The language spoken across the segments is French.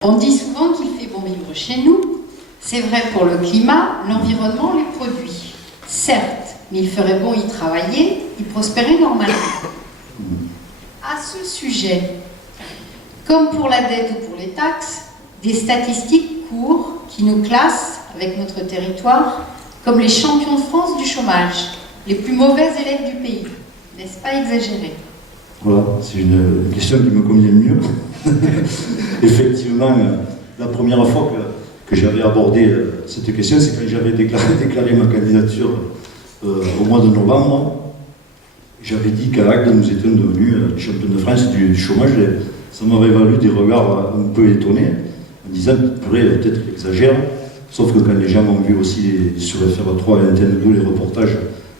On dit souvent qu'il fait bon vivre chez nous. C'est vrai pour le climat, l'environnement, les produits. Certes, mais il ferait bon y travailler, y prospérer normalement. À ce sujet, comme pour la dette ou pour les taxes, des statistiques courent qui nous classent, avec notre territoire, comme les champions de France du chômage, les plus mauvais élèves du pays. N'est-ce pas exagéré? Voilà, c'est une question qui me convient mieux. Effectivement, la première fois que j'avais abordé cette question, c'est quand j'avais déclaré ma candidature au mois de novembre. J'avais dit qu'à Agde, nous étions devenus les champions de France du chômage. Et ça m'avait valu des regards un peu étonnés, en disant peut-être qu'il exagère. Sauf que quand les gens ont vu aussi sur FR3 et Antenne 2 les reportages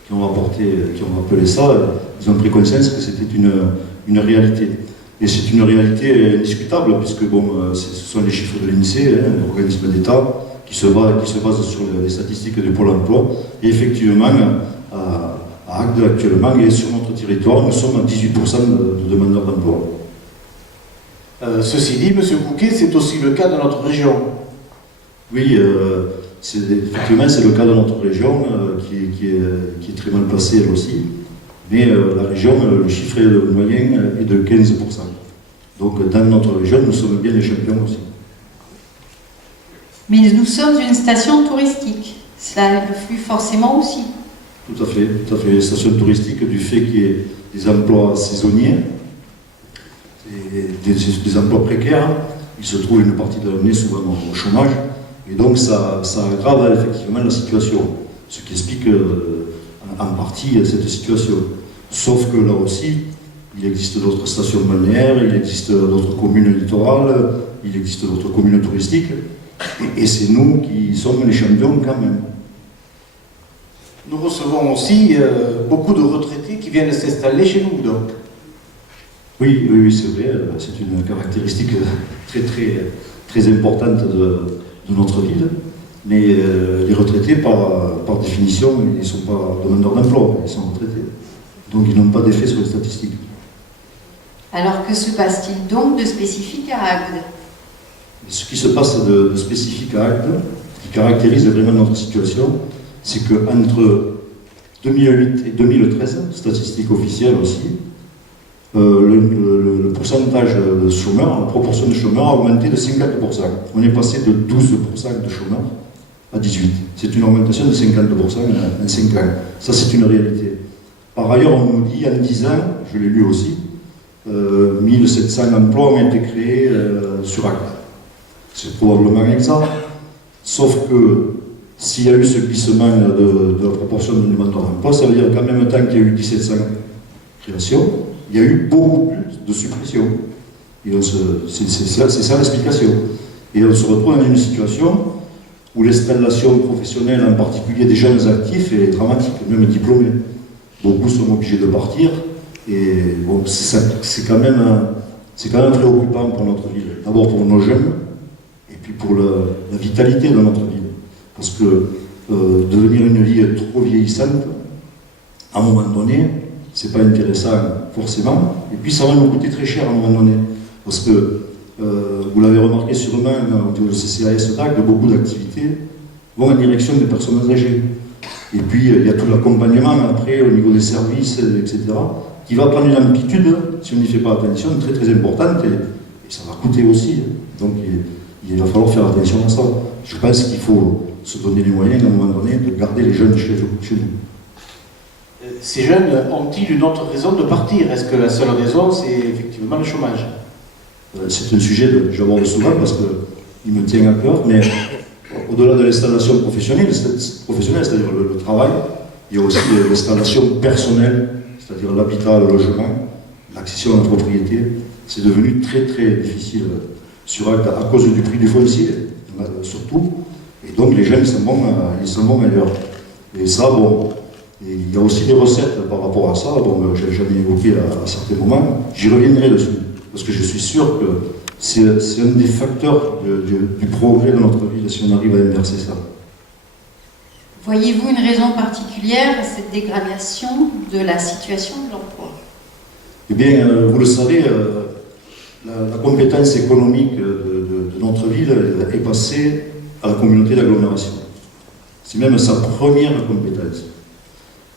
qui ont rappelé ça, ils ont pris conscience que c'était une réalité. Et c'est une réalité indiscutable, puisque ce sont les chiffres de l'INSEE, l'organisme d'État, qui se base sur les statistiques de Pôle emploi. Et effectivement, à Agde actuellement, et sur notre territoire, nous sommes à 18% de demandeurs d'emploi. Ceci dit, M. Bouquet, c'est aussi le cas de notre région. Oui, effectivement, c'est le cas de notre région, qui est très mal placée elle aussi. Mais la région, le chiffre moyen est de 15%. Donc dans notre région, nous sommes bien les champions aussi. Mais nous sommes une station touristique. Cela influe forcément aussi. Tout à fait. Station touristique, du fait qu'il y ait des emplois saisonniers, et des emplois précaires. Il se trouve une partie de l'année souvent au chômage. Et donc ça aggrave effectivement la situation. Ce qui explique en partie cette situation. Sauf que là aussi, il existe d'autres stations balnéaires, il existe d'autres communes littorales, il existe d'autres communes touristiques, et c'est nous qui sommes les champions quand même. Nous recevons aussi beaucoup de retraités qui viennent s'installer chez nous, donc. Oui, c'est vrai, c'est une caractéristique très importante de notre ville, mais les retraités, par définition, ils ne sont pas demandeurs d'emploi, ils sont retraités. Donc ils n'ont pas d'effet sur les statistiques. Alors que se passe-t-il donc de spécifique à Agde? Ce qui se passe de spécifique à Agde, qui caractérise vraiment notre situation, c'est qu'entre 2008 et 2013, statistiques officielles aussi, le pourcentage de chômeurs, la proportion de chômeurs a augmenté de 50%. On est passé de 12% de chômeurs à 18%. C'est une augmentation de 50% en 5 ans. Ça, c'est une réalité. Par ailleurs, on nous dit, en 10 ans, je l'ai lu aussi, 1700 emplois ont été créés sur Agde. C'est probablement exact. Sauf que s'il y a eu ce glissement de la proportion de demandeurs d'emploi, ça veut dire qu'en même temps qu'il y a eu 1700 créations, il y a eu beaucoup plus de suppressions. C'est ça l'explication. Et on se retrouve dans une situation où l'installation professionnelle, en particulier des jeunes actifs, est dramatique, même diplômés. Beaucoup sont obligés de partir, et bon, c'est quand même préoccupant pour notre ville. D'abord pour nos jeunes, et puis pour la vitalité de notre ville. Parce que devenir une ville trop vieillissante, à un moment donné, c'est pas intéressant forcément, et puis ça va nous coûter très cher à un moment donné. Parce que, vous l'avez remarqué sûrement, au niveau du CCAS d'Agde, beaucoup d'activités vont en direction des personnes âgées. Et puis, il y a tout l'accompagnement après, au niveau des services, etc., qui va prendre une amplitude, si on n'y fait pas attention, très très importante, et ça va coûter aussi. Donc, il va falloir faire attention à ça. Je pense qu'il faut se donner les moyens, à un moment donné, de garder les jeunes chez nous. Ces jeunes ont-ils une autre raison de partir? Est-ce que la seule raison, c'est effectivement le chômage? C'est un sujet que j'aborde souvent parce qu'il me tient à cœur, mais au-delà de l'installation professionnelle, c'est-à-dire le travail, il y a aussi l'installation personnelle, c'est-à-dire l'habitat, le logement, l'accession à la propriété. C'est devenu très très difficile sur Agde à cause du prix du foncier, surtout. Et donc les jeunes s'en vont ailleurs. Et ça, bon, il y a aussi des recettes par rapport à ça. Bon, j'en ai évoqué à certains moments. J'y reviendrai dessus, parce que je suis sûr que c'est un des facteurs du progrès de notre ville si on arrive à inverser ça. Voyez-vous une raison particulière à cette dégradation de la situation de l'emploi? Eh bien, vous le savez, la compétence économique de notre ville est passée à la communauté d'agglomération. C'est même sa première compétence.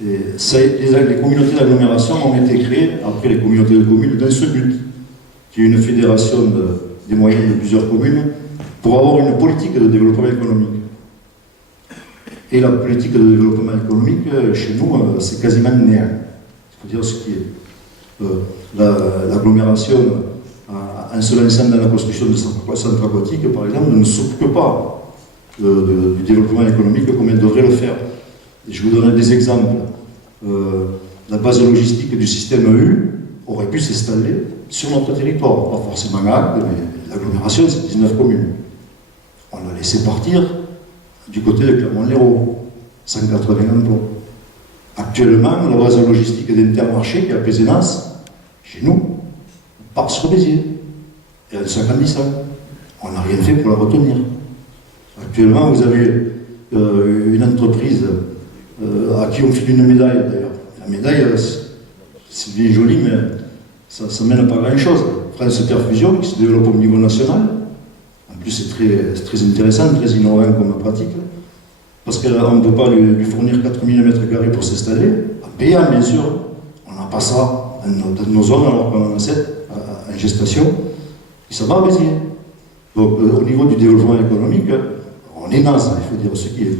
Et les communautés d'agglomération ont été créées, après les communautés de communes, dans ce but, qui est une fédération des moyens de plusieurs communes, pour avoir une politique de développement économique. Et la politique de développement économique, chez nous, c'est quasiment néant. Il faut dire ce qui est. L'agglomération, en se lançant dans la construction de centres aquatiques, par exemple, ne s'occupe pas du développement économique comme elle devrait le faire. Et je vous donne des exemples. La base logistique du système EU aurait pu s'installer sur notre territoire, pas forcément à Agde, mais l'agglomération, c'est 19 communes. On l'a laissé partir du côté de Clermont-Lérault, 180 emplois. Actuellement, la base logistique d'Intermarché, qui est à Pézenas, chez nous, part sur Béziers. Et en s'agrandissant. On n'a rien fait pour la retenir. Actuellement, vous avez une entreprise à qui on file une médaille, d'ailleurs. La médaille, c'est bien joli, mais ça ne mène pas à grand-chose. France Perfusion, qui se développe au niveau national. En plus, c'est très intéressant, très innovant comme pratique. Parce qu'on ne peut pas lui fournir 4000 m² pour s'installer. En payant, bien sûr. On n'a pas ça dans nos zones, alors qu'on en a 7 en gestation. Et ça va à Béziers. Donc, au niveau du développement économique, on est naze, il faut dire ce qui est.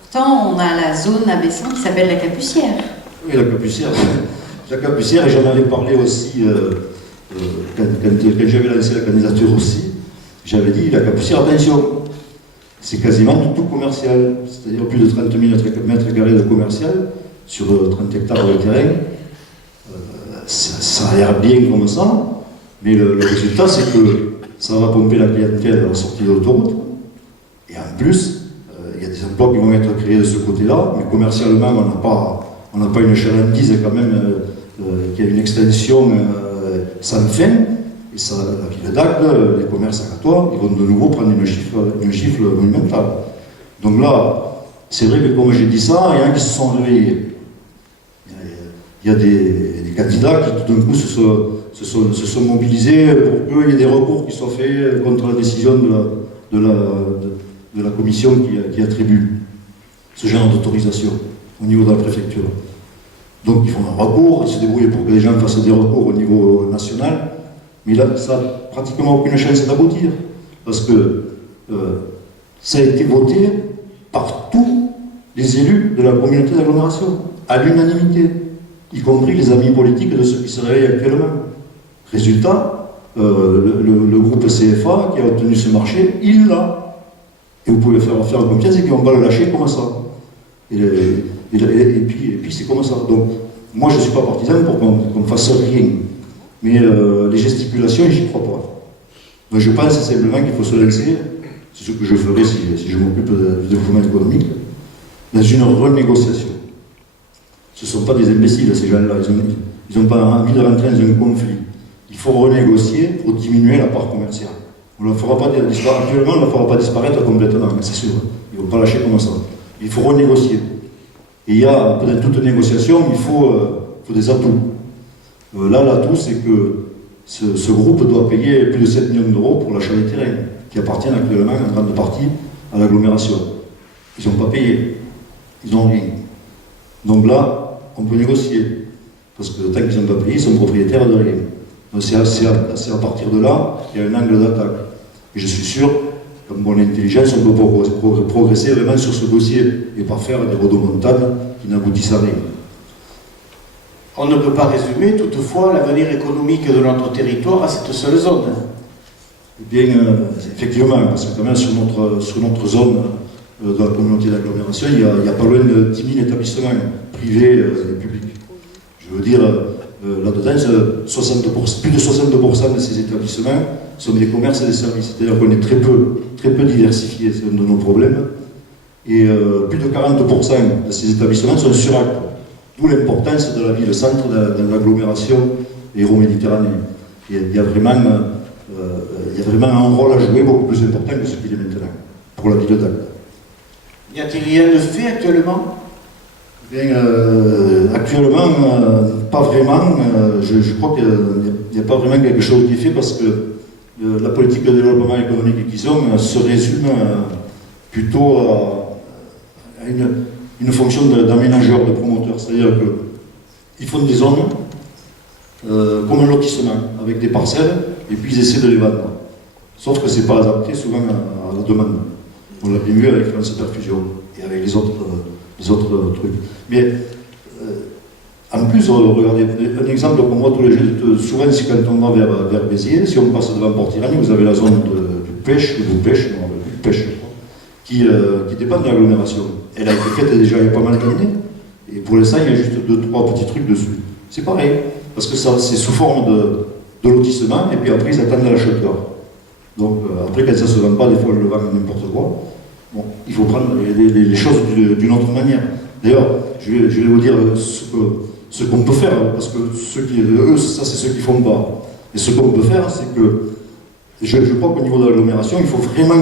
Pourtant, on a la zone à Bessan qui s'appelle la Capucière. Oui, la Capucière. La Capucière, et j'en avais parlé aussi quand j'avais lancé la candidature aussi. J'avais dit, la Capucière, attention, c'est quasiment tout commercial. C'est-à-dire plus de 30 000 m² de commercial sur 30 hectares de terrain. Ça a l'air bien comme ça, mais le résultat, c'est que ça va pomper la clientèle à la sortie de l'autoroute. Et en plus, il y a des emplois qui vont être créés de ce côté-là, mais commercialement, on n'a pas une chalandise quand même qui a une extension sans fin. Et ça, la ville d'Agde, les commerces agatois, ils vont de nouveau prendre une gifle monumentale. Donc là, c'est vrai que comme j'ai dit ça, il y en a qui se sont réveillés. Il y a des candidats qui tout d'un coup se sont mobilisés pour qu'il y ait des recours qui soient faits contre la décision de la commission qui attribue ce genre d'autorisation au niveau de la préfecture. Donc ils font un recours, ils se débrouillent pour que les gens fassent des recours au niveau national, mais là, ça n'a pratiquement aucune chance d'aboutir, parce que ça a été voté par tous les élus de la communauté d'agglomération, à l'unanimité, y compris les amis politiques de ceux qui se réveillent actuellement. Résultat, le groupe CFA qui a obtenu ce marché, il l'a. Et vous pouvez faire confiance et qu'ils ne vont pas le lâcher comme ça. Et puis c'est comme ça. Donc, moi je ne suis pas partisan pour qu'on ne fasse rien. Mais les gesticulations, je n'y crois pas. Donc je pense simplement qu'il faut se lancer, c'est ce que je ferai si je m'occupe du développement économique, dans une renégociation. Ce ne sont pas des imbéciles, ces gens-là. Ils n'ont pas envie de rentrer dans un conflit. Il faut renégocier pour diminuer la part commerciale. On ne la fera pas disparaître. Actuellement, on ne la fera pas disparaître complètement, c'est sûr. Ils ne vont pas lâcher comme ça. Il faut renégocier. Et il y a, dans toute négociation, il faut des atouts. Là, l'atout, c'est que ce groupe doit payer plus de 7 millions d'euros pour l'achat des terrains, qui appartiennent actuellement en grande partie à l'agglomération. Ils n'ont pas payé. Ils n'ont rien. Donc là, on peut négocier. Parce que tant qu'ils n'ont pas payé, ils sont propriétaires de rien. Donc c'est à partir de là qu'il y a un angle d'attaque. Et je suis sûr, comme bonne intelligence, on peut progresser vraiment sur ce dossier et pas faire des rodomontades qui n'aboutissent à rien. On ne peut pas résumer toutefois l'avenir économique de notre territoire à cette seule zone. Eh bien, effectivement, parce que quand même sur notre zone de la communauté d'agglomération, il y a pas loin de 10 000 établissements privés et publics. Je veux dire, là-dedans, plus de 60% de ces établissements sont des commerces et des services. C'est-à-dire qu'on est très peu diversifié, c'est un de nos problèmes. Et plus de 40% de ces établissements sont sur Agde. D'où l'importance de la ville-centre dans l'agglomération euro-méditerranéenne. Il y a vraiment un rôle à jouer beaucoup plus important que ce qu'il est maintenant, pour la ville d'Agde. Y a-t-il rien de fait actuellement? Bien, actuellement, pas vraiment. Je crois qu'il n'y a pas vraiment quelque chose qui est fait parce que la politique de développement économique qu'ils ont se résume plutôt à une fonction d'aménageur, de promoteur. C'est-à-dire qu'ils font des zones comme un lotissement, avec des parcelles, et puis ils essaient de les vendre. Sauf que ce n'est pas adapté souvent à la demande. On l'a bien vu avec France Perfusion et avec les autres trucs. Mais en plus, regardez, un exemple pour moi, tous les jours, souvent c'est quand on va vers Béziers, si on passe devant Port-Irani, vous avez la zone du pêche, qui dépend de l'agglomération. Elle a été faite déjà il y a pas mal d'années, et pour l'instant il y a juste 2-3 petits trucs dessus. C'est pareil, parce que ça c'est sous forme de lotissement, et puis après ils attendent l'acheteur. Donc après quand ça se vend pas, des fois on le vend n'importe quoi. Bon, il faut prendre les choses d'une autre manière. D'ailleurs, je vais vous dire ce qu'on peut faire, parce que eux, ça c'est ceux qui font pas. Et ce qu'on peut faire, c'est que je crois qu'au niveau de l'agglomération, il faut vraiment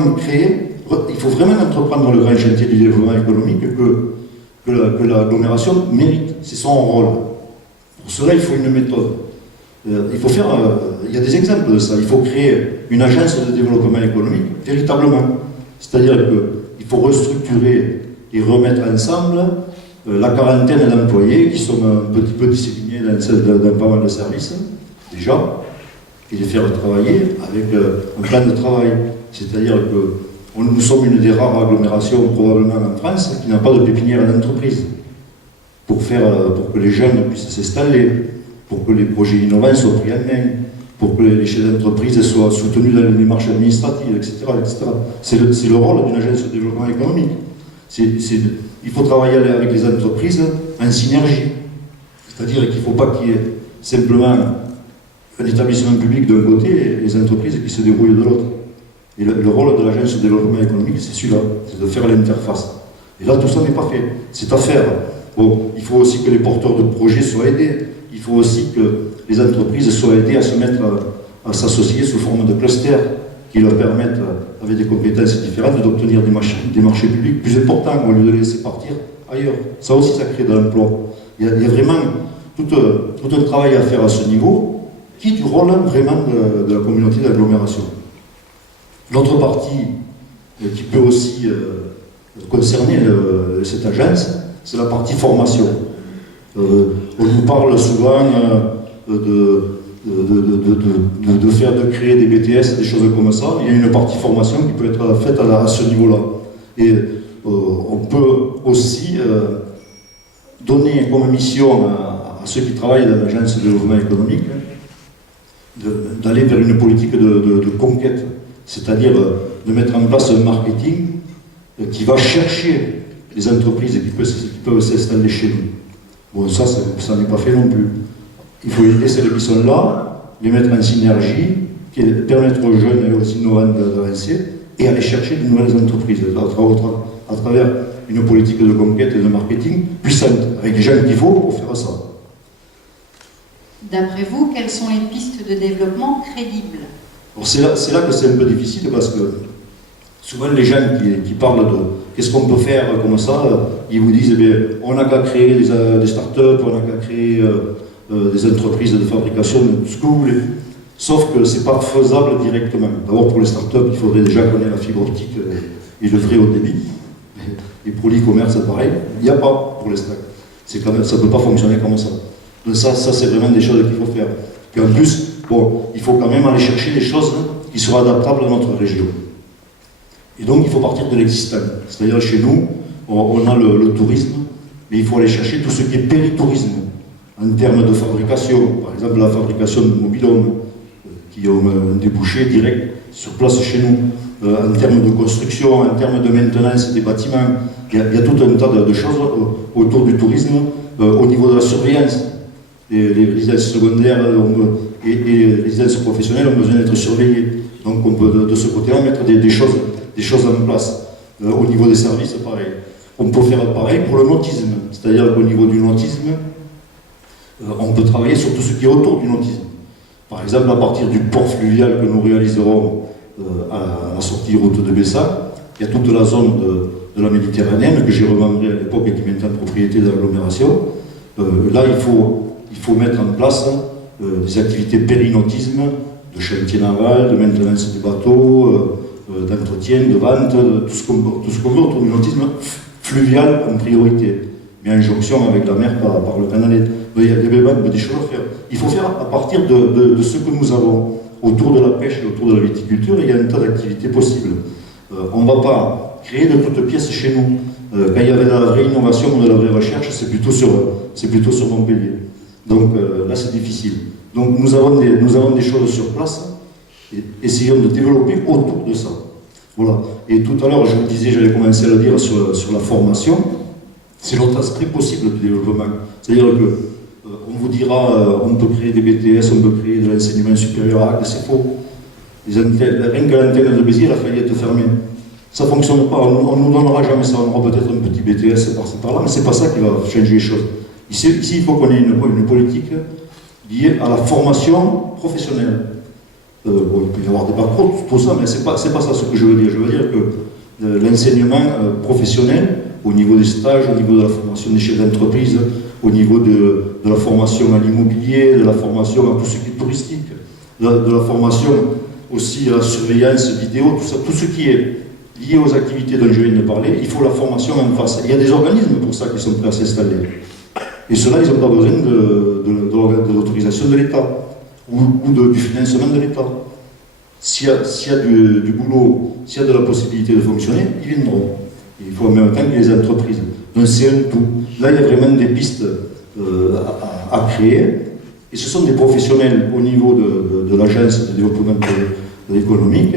entreprendre le grand chantier du développement économique que l'agglomération mérite. C'est son rôle. Pour cela, il faut une méthode. Il y a des exemples de ça. Il faut créer une agence de développement économique, véritablement. C'est-à-dire qu'il faut restructurer et remettre ensemble la quarantaine d'employés qui sont un petit peu disséminés dans pas mal de services, déjà, et les faire travailler avec un plan de travail. C'est-à-dire que nous sommes une des rares agglomérations probablement en France qui n'a pas de pépinière d'entreprise pour que les jeunes puissent s'installer, pour que les projets innovants soient pris en main, pour que les chefs d'entreprise soient soutenus dans les démarches administratives, etc. C'est le rôle d'une agence de développement économique. Il faut travailler avec les entreprises en synergie. C'est-à-dire qu'il ne faut pas qu'il y ait simplement un établissement public d'un côté et les entreprises qui se débrouillent de l'autre. Et le rôle de l'agence de développement économique, c'est celui-là, c'est de faire l'interface. Et là, tout ça n'est pas fait. C'est à faire. Bon, il faut aussi que les porteurs de projets soient aidés. Il faut aussi que les entreprises soient aidées à s'associer sous forme de clusters qui leur permettent, avec des compétences différentes, d'obtenir des marchés publics plus importants au lieu de les laisser partir ailleurs. Ça aussi, ça crée de l'emploi. Il y a vraiment tout un travail à faire à ce niveau qui est du rôle vraiment de la communauté d'agglomération. L'autre partie qui peut aussi concerner cette agence, c'est la partie formation. On nous parle souvent de créer des BTS, des choses comme ça. Il y a une partie formation qui peut être faite à ce niveau-là. Et on peut aussi donner comme mission à ceux qui travaillent dans l'agence de développement économique d'aller vers une politique de conquête, c'est-à-dire de mettre en place un marketing qui va chercher les entreprises qui peuvent s'installer chez nous. Bon, ça n'est pas fait non plus. Il faut aider celles qui sont là, les mettre en synergie, permettre aux jeunes et aux innovants d'avancer et aller chercher de nouvelles entreprises à travers une politique de conquête et de marketing puissante, avec les gens qu'il faut pour faire ça. D'après vous, quelles sont les pistes de développement crédibles? C'est là que c'est un peu difficile parce que souvent les gens qui parlent de qu'est-ce qu'on peut faire comme ça, ils vous disent on n'a qu'à créer des start-up, on n'a qu'à créer des entreprises de fabrication, de ce que vous voulez. Sauf que ce n'est pas faisable directement. D'abord pour les start-up, il faudrait déjà connaître la fibre optique et le très haut débit. Et pour l'e-commerce, c'est pareil. Il n'y a pas pour les stacks. Ça ne peut pas fonctionner comme ça. Donc ça c'est vraiment des choses qu'il faut faire. Et en plus, il faut quand même aller chercher des choses qui seront adaptables à notre région. Et donc il faut partir de l'existant. C'est-à-dire chez nous, on a le tourisme, mais il faut aller chercher tout ce qui est péritourisme, en termes de fabrication. Par exemple, la fabrication de mobil-homes, qui ont un débouché direct sur place chez nous. En termes de construction, en termes de maintenance des bâtiments, il y a tout un tas de choses autour du tourisme, au niveau de la surveillance. Les résidences secondaires et les résidences professionnelles ont besoin d'être surveillées. Donc on peut de ce côté-là mettre des choses en place. Au niveau des services, pareil. On peut faire pareil pour le nautisme. C'est-à-dire qu'au niveau du nautisme, on peut travailler sur tout ce qui est autour du nautisme. Par exemple, à partir du port fluvial que nous réaliserons à la sortie route de Bessa, il y a toute la zone de la Méditerranée que j'ai remembrée à l'époque et qui est maintenant propriété de l'agglomération. Là, il faut mettre en place des activités périnautisme de chantier naval, de maintenance des bateaux, d'entretien, de vente, de tout ce qu'on veut autour du nautisme fluvial en priorité, mais en jonction avec la mer par le canal. Il y a des choses à faire. Il faut faire à partir de ce que nous avons autour de la pêche et autour de la viticulture. Il y a un tas d'activités possibles. On ne va pas créer de toutes pièces chez nous. Quand il y avait de la vraie innovation ou de la vraie recherche, c'est plutôt sur Montpellier. Donc là, c'est difficile. Donc nous avons des choses sur place. Et essayons de développer autour de ça. Voilà. Et tout à l'heure, je vous disais, j'avais commencé à le dire sur la formation. C'est l'autre aspect possible du développement. C'est-à-dire que on vous dira, on peut créer des BTS, on peut créer de l'enseignement supérieur à Agde, c'est faux. Rien que l'antenne de Béziers, a failli être fermée. Ça ne fonctionne pas, on ne nous donnera jamais ça, on aura peut-être un petit BTS par-ci par-là, mais ce n'est pas ça qui va changer les choses. Ici, il faut qu'on ait une politique liée à la formation professionnelle. Bon, il peut y avoir des parcours, tout ça, mais ce n'est pas ça ce que je veux dire. Je veux dire que l'enseignement professionnel, au niveau des stages, au niveau de la formation des chefs d'entreprise, au niveau de la formation à l'immobilier, de la formation à tout ce qui est touristique, de la formation aussi à la surveillance vidéo, tout ce qui est lié aux activités dont je viens de parler, il faut la formation en face. Il y a des organismes pour ça qui sont prêts à s'installer. Et ceux-là, ils n'ont pas besoin de l'autorisation de l'État ou du financement de l'État. S'il y a du boulot, s'il y a de la possibilité de fonctionner, ils viendront. Et il faut en même temps que les entreprises. Donc c'est un tout. Là, il y a vraiment des pistes à créer. Et ce sont des professionnels au niveau de l'agence de développement économique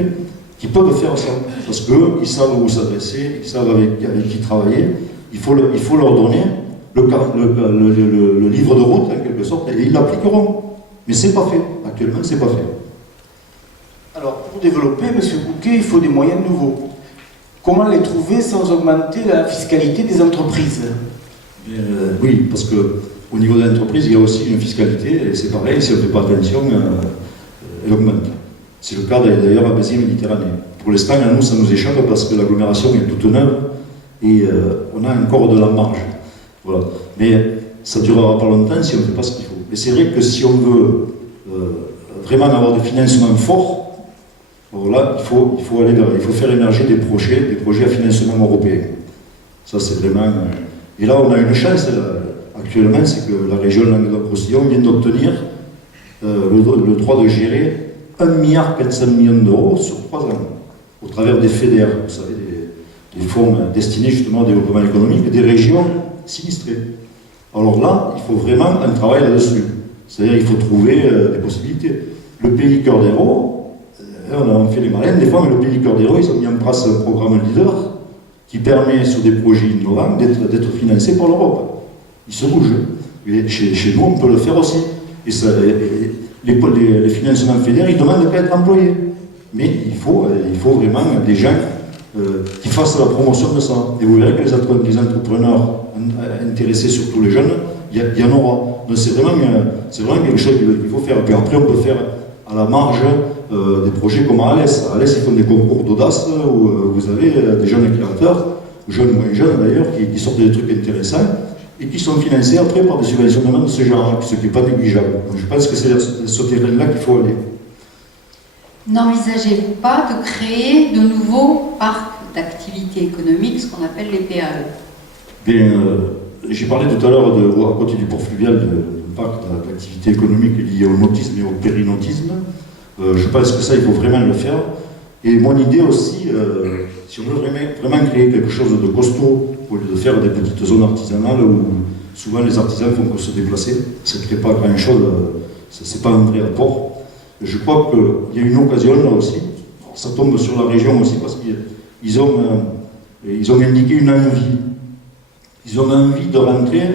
qui peuvent faire ça. Parce qu'ils savent où s'adresser, ils savent avec qui travailler. Il faut leur donner le livre de route, en quelque sorte, et ils l'appliqueront. Mais ce n'est pas fait. Actuellement, ce n'est pas fait. Alors, pour développer, M. Bouquet, il faut des moyens nouveaux. Comment les trouver sans augmenter la fiscalité des entreprises? Oui, parce qu'au niveau de l'entreprise, il y a aussi une fiscalité, et c'est pareil, si on ne fait pas attention, elle augmente. C'est le cas d'ailleurs à Béziers Méditerranée. Pour l'instant, à nous, ça nous échappe parce que l'agglomération est toute neuve et on a encore de la marge. Voilà. Mais ça ne durera pas longtemps si on ne fait pas ce qu'il faut. Mais c'est vrai que si on veut vraiment avoir des financements forts, alors là, il faut faire émerger des projets à financement européen. Ça, c'est vraiment... Et là, on a une chance, actuellement, c'est que la région Languedoc-Roussillon vient d'obtenir le droit de gérer 1,4 milliard d'euros sur 3 ans, au travers des FEDER, vous savez, des fonds destinés justement au développement économique des régions sinistrées. Alors là, il faut vraiment un travail là-dessus. C'est-à-dire qu'il faut trouver des possibilités. Le pays cœur d'héros, on fait les malins des fois, mais le pays cœur d'héros, ils ont mis en place un programme leader qui permet, sur des projets innovants, d'être financé par l'Europe. Ils se bougent. Et chez nous, on peut le faire aussi. Et ça, les financements fédéraux, ils demandent qu'à être employés. Mais il faut vraiment des gens qui fassent la promotion de ça. Et vous verrez que les entrepreneurs intéressés, surtout les jeunes, il y en aura. Donc c'est vraiment quelque chose qu'il faut faire. Et puis après, on peut faire à la marge des projets comme à Alès. À Alès, ils font des concours d'audace où vous avez des jeunes créateurs, jeunes ou moins jeunes d'ailleurs, qui sortent des trucs intéressants et qui sont financés après par des subventionnements de ce genre, ce qui n'est pas négligeable. Donc je pense que c'est ce terrain-là qu'il faut aller. N'envisagez-vous pas de créer de nouveaux parcs d'activités économiques, ce qu'on appelle les PAE? Bien, j'ai parlé tout à l'heure, à côté du port fluvial, de parc d'activités économiques liées au nautisme et au périnautisme. Je pense que ça, il faut vraiment le faire. Et mon idée aussi, si on veut vraiment créer quelque chose de costaud, au lieu de faire des petites zones artisanales où souvent les artisans font que se déplacer, ça ne crée pas grand-chose, ce n'est pas un vrai apport. Je crois qu'il y a une occasion là aussi, ça tombe sur la région aussi parce qu'ils ont indiqué une envie. Ils ont envie de rentrer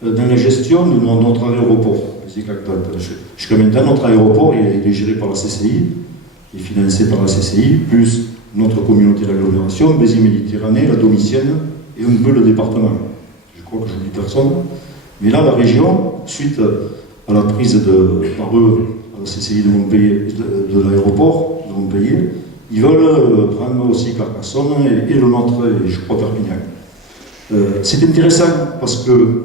dans la gestion de notre aéroport. Jusqu'à maintenant, notre aéroport il est géré par la CCI, il est financé par la CCI, plus notre communauté d'agglomération, Béziers Méditerranée, la Domitienne et un peu le département. Je crois que je n'oublie personne. Mais là, la région, suite à la prise par eux, à la CCI de Montpellier, de l'aéroport de Montpellier, ils veulent prendre aussi Carcassonne et le nôtre, et je crois Perpignan. C'est intéressant parce que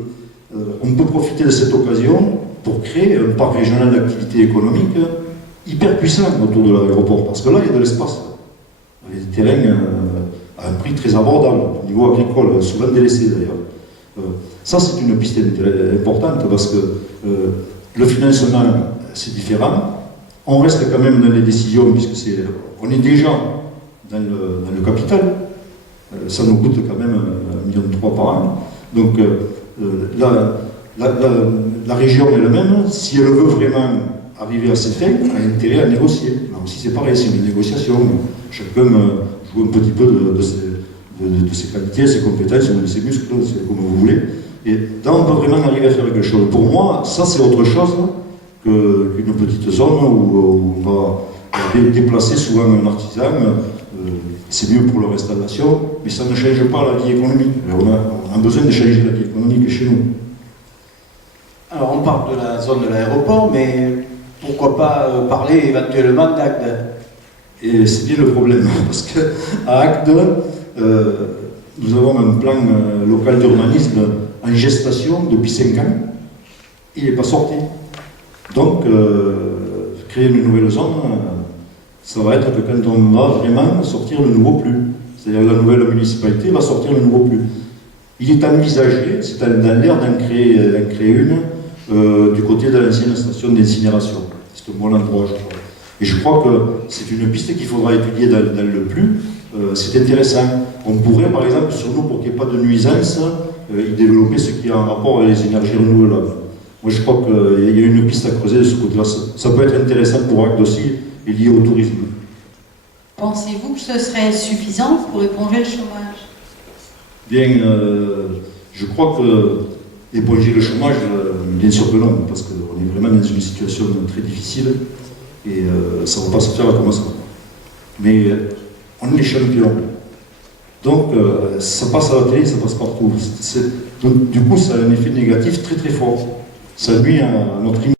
on peut profiter de cette occasion pour créer un parc régional d'activité économique hyper puissant autour de l'aéroport, parce que là, il y a de l'espace. Il y a des terrains à un prix très abordable, au niveau agricole, souvent délaissé d'ailleurs. Ça, c'est une piste importante, parce que le financement, c'est différent. On reste quand même dans les décisions, puisque on est déjà dans le capital. Ça nous coûte quand même 1,3 million par an. Donc la région elle-même, si elle veut vraiment arriver à ses fins, a intérêt à négocier. Là aussi c'est pareil, c'est une négociation. Chacun joue un petit peu de ses qualités, ses compétences, de ses muscles, c'est comme vous voulez. Et là on peut vraiment arriver à faire quelque chose. Pour moi, ça c'est autre chose qu'une petite zone où on va déplacer souvent un artisan. C'est mieux pour leur installation, mais ça ne change pas la vie économique. On a besoin de changer la vie économique chez nous. Alors on parle de la zone de l'aéroport, mais pourquoi pas parler éventuellement d'Agde? Et c'est bien le problème, parce qu'à Agde, nous avons un plan local d'urbanisme en gestation depuis 5 ans. Il n'est pas sorti. Donc, créer une nouvelle zone, ça va être que quand on va vraiment sortir le nouveau plus. C'est-à-dire la nouvelle municipalité va sortir le nouveau plus. Il est envisagé, c'est dans l'air d'en créer une du côté de l'ancienne station d'incinération. C'est un bon endroit, je crois. Et je crois que c'est une piste qu'il faudra étudier dans le plus. C'est intéressant. On pourrait, par exemple, sur nous, pour qu'il n'y ait pas de nuisance, y développer ce qui est en rapport avec les énergies renouvelables. Moi, je crois qu'il y a une piste à creuser de ce côté-là. Ça peut être intéressant pour Agde aussi, et lié au tourisme. Pensez-vous que ce serait suffisant pour éponger le chômage? Bien, je crois que éponger le chômage, bien sûr que non, parce qu'on est vraiment dans une situation très difficile, et ça ne va pas se faire comme ça. Mais on est les champions. Donc, ça passe à la télé, ça passe partout. Donc, du coup, ça a un effet négatif très très fort. Ça nuit à notre image.